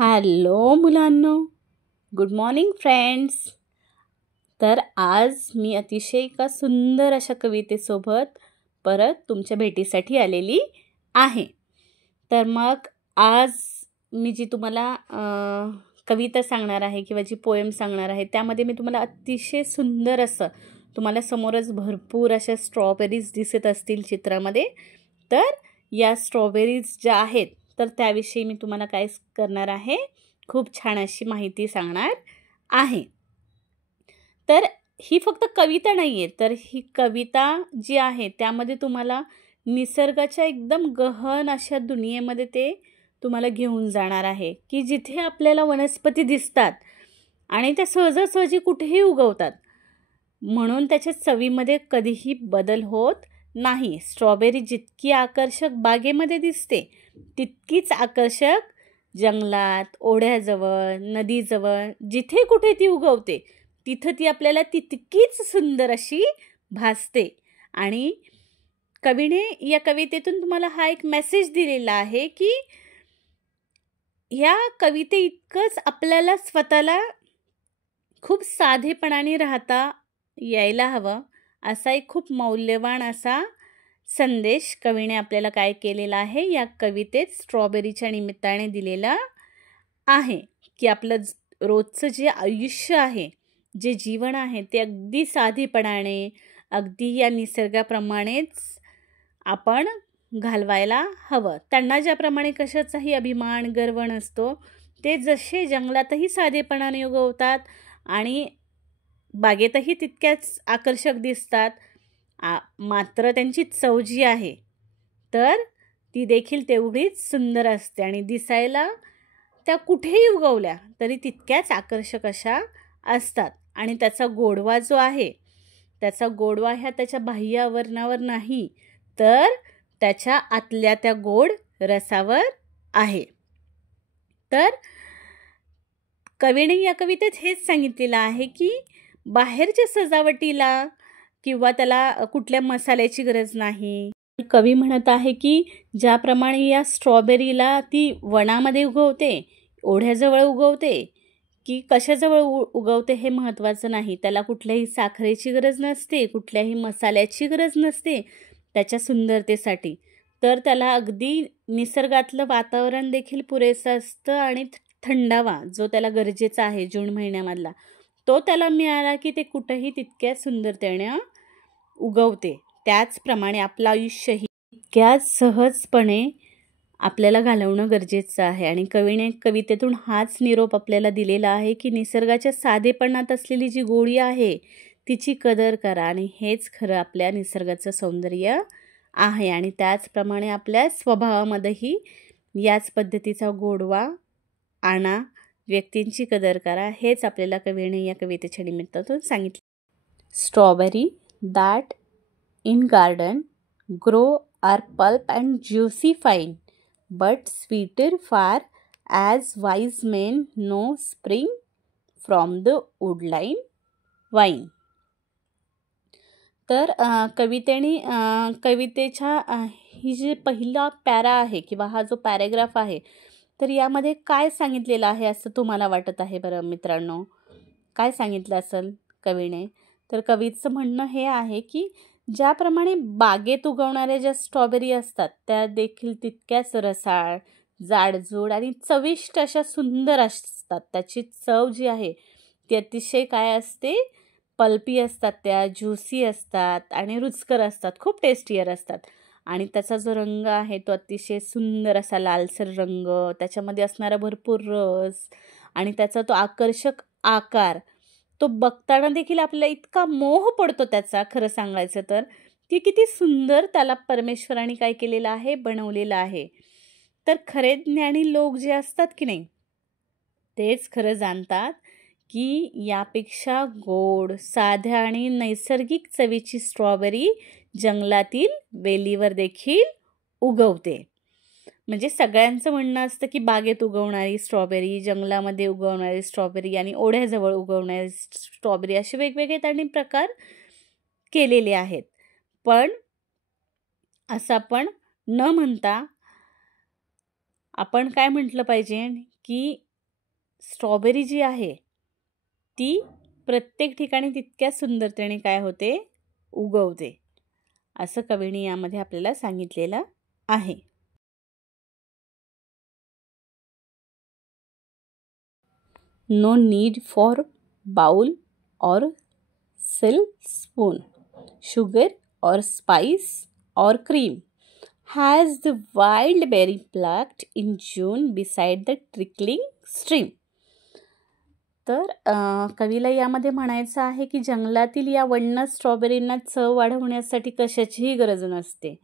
Hello मुलांनो, good morning friends. तर आज मी अतिशय एका सुंदर अशा कवितेसोबत परत तुमच्या भेटीसाठी आलेली आहे. तर मग आज मी जी तुम्हाला कविता सांगणार आहे किंवा जी पोएम सांगणार आहे त्यामध्ये मी तुम्हाला अतिशय सुंदर असं तुम्हाला समोरच भरपूर अशा स्ट्रॉबेरीज दिसत असतील चित्रामध्ये. तर या स्ट्रॉबेरीज ज्या आहेत तर त्याविषयी मी तुम्हाला काय करणार आहे, खूप छान अशी माहिती सांगणार आहे. तर ही फक्त कविता नाही आहे, तर ही कविता जी आहे त्यामध्ये तुम्हाला निसर्गाच्या एकदम गहन अशा दुनियेमध्ये ते तुम्हाला घेऊन जाणार आहे, की जिथे आपल्याला वनस्पती दिसतात आणि त्या सहजासहजी कुठेही उगवतात, म्हणून त्याच्या चवीमध्ये कधीही बदल होत नाही. स्ट्रॉबेरी जितकी आकर्षक बागेमध्ये दिसते तितकीच आकर्षक जंगलात, ओढ्याजवळ, नदीजवळ जिथे कुठे ती उगवते तिथं ती आपल्याला तितकीच सुंदर अशी भासते. आणि कवीने या कवितेतून तुम्हाला हा एक मेसेज दिलेला आहे की ह्या कविते इतकंच आपल्याला स्वतःला खूप साधेपणाने राहता यायला हवं, असा एक खूप मौल्यवान असा संदेश कवीने आपल्याला काय केलेला आहे या कवितेत स्ट्रॉबेरीच्या निमित्ताने दिलेला आहे. की आपलं रोजचं जे आयुष्य आहे, जे जीवन आहे ते अगदी साधेपणाने, अगदी या निसर्गाप्रमाणेच आपण घालवायला हवं. त्यांना ज्याप्रमाणे कशाचाही अभिमान, गर्व नसतो, ते जसे जंगलातही साधेपणाने उगवतात आणि बागेतही तितक्याच आकर्षक दिसतात, मात्र त्यांची चव जी आहे तर ती देखील तेवढीच सुंदर असते आणि दिसायला त्या कुठेही उगवल्या तरी तितक्याच आकर्षक अशा असतात. आणि त्याचा गोडवा जो आहे, त्याचा गोडवा ह्या त्याच्या बाह्य आवरणावर नाही, तर त्याच्या आतल्या त्या गोड रसावर आहे. तर कवीने या कवितेत हेच सांगितलेलं आहे की बाहेरच्या सजावटीला किंवा त्याला कुठल्या मसाल्याची गरज नाही. कवी म्हणत आहे की ज्याप्रमाणे या स्ट्रॉबेरीला ती वनामध्ये उगवते, ओढ्याजवळ उगवते की कशाजवळ उगवते हे महत्त्वाचं नाही. त्याला कुठल्याही साखरेची गरज नसते, कुठल्याही मसाल्याची गरज नसते त्याच्या सुंदरतेसाठी. तर त्याला अगदी निसर्गातलं वातावरण देखील पुरेसं असतं आणि थंडावा जो त्याला गरजेचा आहे जून महिन्यामधला, तो त्याला मिळाला की ते कुठंही तितक्या सुंदरतेने उगवते. त्याचप्रमाणे आपलं आयुष्यही इतक्याच सहजपणे आपल्याला घालवणं गरजेचं आहे. आणि कवीने कवितेतून हाच निरोप आपल्याला दिलेला आहे की निसर्गाच्या साधेपणात असलेली जी गोडी आहे तिची कदर करा, आणि हेच खरं आपल्या निसर्गाचं सौंदर्य आहे. आणि त्याचप्रमाणे आपल्या स्वभावामध्येही याच पद्धतीचा गोडवा आणा, व्यक्तींची कदर करा, हेच आपल्याला कवीने या कवितेच्या निमित्तातून सांगितले. Strawberry that in garden grow are pulp and juicy fine, but sweeter far as wise men know spring from the woodline wine. तर कवितेच्या ही जी पहिला पॅरा आहे किंवा हा जो पॅरेग्राफ आहे, तर यामध्ये काय सांगितलेलं आहे असं तुम्हाला वाटत आहे बरं मित्रांनो? काय सांगितलं असेल कवीने? तर कवीचं म्हणणं हे आहे की ज्याप्रमाणे बागेत उगवणाऱ्या ज्या स्ट्रॉबेरी असतात त्या देखील तितक्याच रसाळ, जाडजूड आणि चविष्ट अशा सुंदर असतात. त्याची चव जी आहे ती अतिशय काय असते, पल्पी असतात, त्या ज्युसी असतात आणि रुचकर असतात, खूप टेस्टियर असतात. आणि त्याचा जो रंग आहे तो अतिशय सुंदर असा लालसर रंग, त्याच्यामध्ये असणारा भरपूर रस आणि त्याचा तो आकर्षक आकार, तो बघताना देखील आपल्याला इतका मोह पडतो त्याचा. खरं सांगायचं तर ती किती सुंदर त्याला परमेश्वराने काय केलेलं आहे, बनवलेलं आहे. तर खरे ज्ञानी लोक जे असतात की नाही, तेच खरं जाणतात की यापेक्षा गोड, साध्या आणि नैसर्गिक चवीची स्ट्रॉबेरी जंगलातील वेलीवर देखील उगवते. म्हणजे सगळ्यांचं म्हणणं असतं की बागेत उगवणारी स्ट्रॉबेरी, जंगलामध्ये उगवणारी स्ट्रॉबेरी आणि ओढ्याजवळ उगवणारी स्ट्रॉबेरी असे वेगवेगळे त्यांनी प्रकार केलेले आहेत. पण असं आपण न म्हणता आपण काय म्हटलं पाहिजे की स्ट्रॉबेरी जी आहे ती प्रत्येक ठिकाणी तितक्या सुंदरतेने काय होते, उगवते, असं कवीने यामध्ये आपल्याला सांगितलेलं आहे. नो नीड फॉर बाउल और सिल्क स्पून, शुगर और स्पाइस और cream, has the wild berry plucked in June beside the trickling stream. तर कवीला यामध्ये म्हणायचं आहे की जंगलातील या वन्य स्ट्रॉबेरींना चव वाढवण्यासाठी कशाचीही गरज नसते.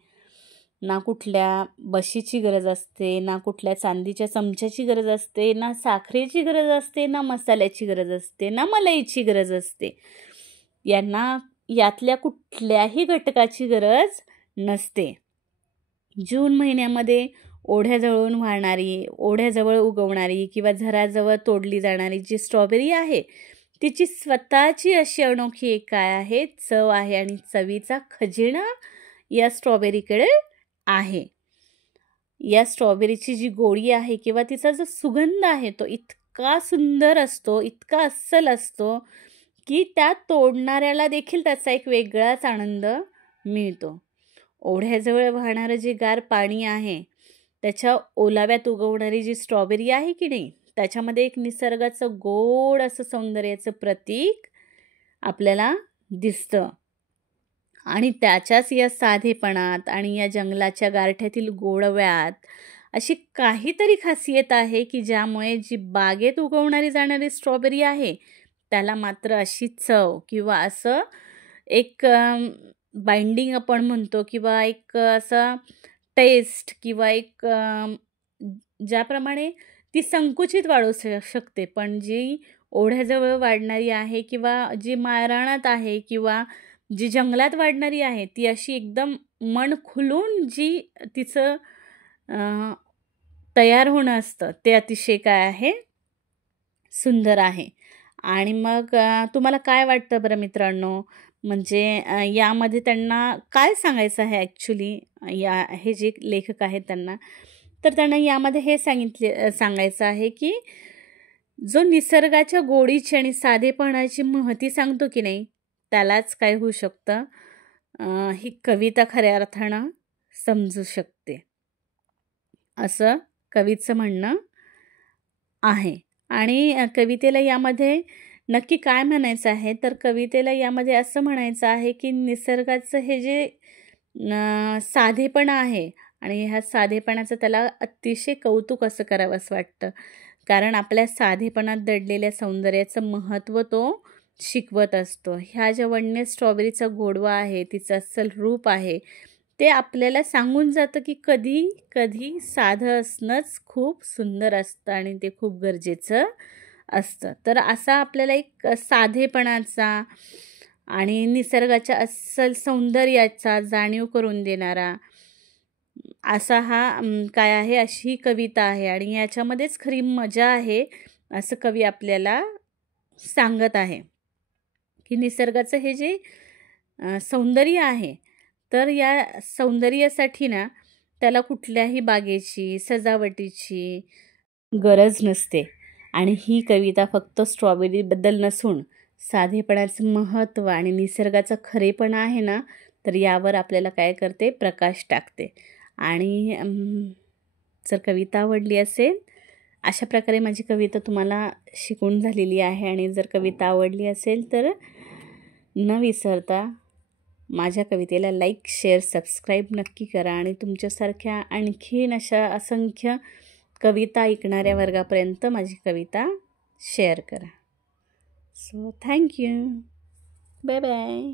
ना कुठल्या बशीची गरज असते, ना कुठल्या चांदीच्या चमच्याची गरज असते, ना साखरेची गरज असते, ना मसाल्याची गरज असते, ना मलईची गरज असते. यांना यातल्या कुठल्याही घटकाची गरज नसते. जून महिन्यामध्ये ओढ्याजवळून वाहणारी, ओढ्याजवळ उगवणारी किंवा झराजवळ तोडली जाणारी जी स्ट्रॉबेरी आहे तिची स्वतःची अशी अनोखी एक काय आहे, चव आहे आणि चवीचा खजिना या स्ट्रॉबेरीकडे आहे. या स्ट्रॉबेरीची जी गोडी आहे किंवा तिचा जो सुगंध आहे तो इतका सुंदर असतो, इतका अस्सल असतो की त्या तोडणाऱ्याला देखील त्याचा एक वेगळाच आनंद मिळतो. ओढ्याजवळ वाहणारं जे गार पाणी आहे, त्याच्या ओलाव्यात उगवणारी जी स्ट्रॉबेरी आहे की नाही, त्याच्यामध्ये एक निसर्गाचं गोड असं सौंदर्याचं प्रतीक आपल्याला दिसतं. आणि त्याच्याच या साधेपणात आणि या जंगलाच्या गारठ्यातील गोडव्यात अशी काहीतरी खासियत आहे की ज्यामुळे जी बागेत उगवणारी जाणारी स्ट्रॉबेरी आहे त्याला मात्र अशी चव किंवा असं एक बाइंडिंग आपण म्हणतो किंवा एक असा टेस्ट किंवा एक ज्याप्रमाणे ती संकुचित वाढू शकते, पण जी ओढ्याजवळ वाढणारी आहे किंवा जी माळरानात आहे किंवा जी जंगलात वाढणारी आहे ती अशी एकदम मन खुलून जी तिचं तयार होणं असतं ते अतिशय काय आहे, सुंदर आहे. आणि मग तुम्हाला काय वाटतं बरं मित्रांनो, म्हणजे यामध्ये त्यांना काय सांगायचं आहे ॲक्च्युली, हे जे लेखक आहेत त्यांना यामध्ये हे सांगायचं आहे की जो निसर्गाच्या गोडीची आणि साधेपणाची महती सांगतो की नाही त्यालाच काय होऊ शकतं, ही कविता खऱ्या अर्थानं समजू शकते, असं कवीचं म्हणणं आहे. आणि कवितेला यामध्ये नक्की काय म्हणायचं आहे, तर कवितेला यामध्ये असं म्हणायचं आहे की निसर्गाचं हे जे साधेपणा आहे आणि ह्या साधेपणाचं त्याला अतिशय कौतुक असं करावंसं वाटतं, कारण आपल्या साधेपणात दडलेल्या सौंदर्याचं महत्त्व तो शिकवत असतो. ह्या ज्या वन्य स्ट्रॉबेरीचा गोडवा आहे, तिचं अस्सल रूप आहे, ते आपल्याला सांगून जातं की कधी कधी साधं असणंच खूप सुंदर असतं आणि ते खूप गरजेचं असतं. तर असा आपल्याला एक साधेपणाचा आणि निसर्गाच्या अस्सल सौंदर्याचा जाणीव करून देणारा असा हा काय आहे, अशी ही कविता आहे आणि याच्यामध्येच खरी मजा आहे असं कवी आपल्याला सांगत आहे की निसर्गाचं हे जे सौंदर्य आहे तर या सौंदर्यासाठी ना त्याला कुठल्याही बागेची सजावटीची गरज नसते. आणि ही कविता फक्त स्ट्रॉबेरीबद्दल नसून साधेपणाचं महत्त्व आणि निसर्गाचा खरेपणा आहे ना, तर यावर आपल्याला काय करते, प्रकाश टाकते. आणि जर कविता आवडली असेल, अशा प्रकारे माझी कविता तुम्हाला शिकवून झालेली आहे. आणि जर कविता आवडली असेल तर न विसरता माझ्या कवितेला लाईक, शेअर, सबस्क्राईब नक्की करा आणि तुमच्यासारख्या आणखीन अशा असंख्य कविता ऐकणाऱ्या वर्गापर्यंत माझी कविता शेअर करा. So thank you. Bye bye.